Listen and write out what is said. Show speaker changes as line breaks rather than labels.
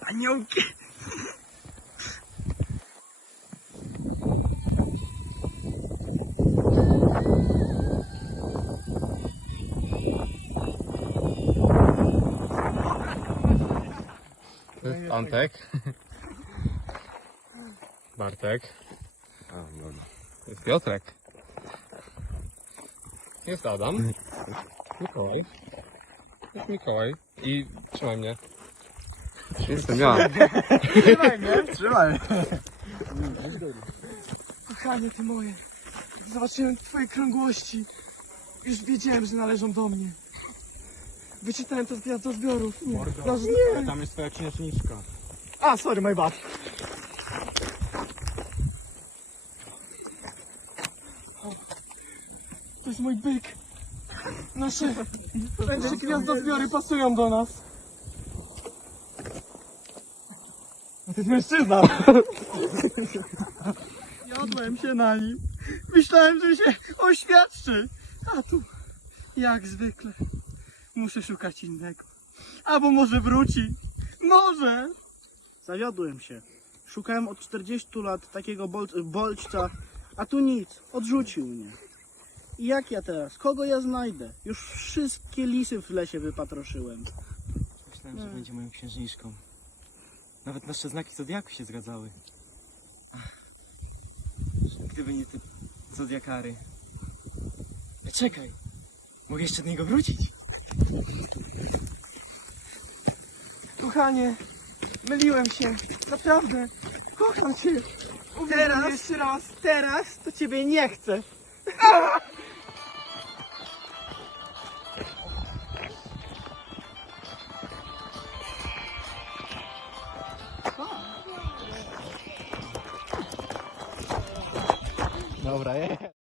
Aniołki.
Jest Antek. Bartek. Jest Piotrek. Jest Adam. Mikołaj. Jest Mikołaj. I trzymaj mnie. Jestem ja.
Trzymaj mnie, trzymaj.
Kochanie ty moje, zobaczyłem twoje krągłości. Już wiedziałem, że należą do mnie. Wyczytałem to z gwiazdozbiorów. Nie, no, nie.
Tam jest twoja księżniczka.
A, sorry, my bad. To jest mój byk. Nasze, nasze gwiazdozbiory pasują do nas.
To jest mężczyzna.
Jadłem się na nim. Myślałem, że się oświadczy. A tu, jak zwykle, muszę szukać innego. Albo może wróci. Może.
Zawiodłem się. Szukałem od 40 lat takiego bol bolćca, a tu nic. Odrzucił mnie. I jak ja teraz? Kogo ja znajdę? Już wszystkie lisy w lesie wypatroszyłem.
Myślałem, że będzie moją księżniczką. Nawet nasze znaki zodiaku się zgadzały. Ach, Gdyby nie te zodiakary. E, Czekaj, mogę jeszcze do niego wrócić.
Kochanie, myliłem się. Naprawdę. Kocham cię. Teraz, jeszcze raz, teraz to ciebie nie chcę.
palavra é?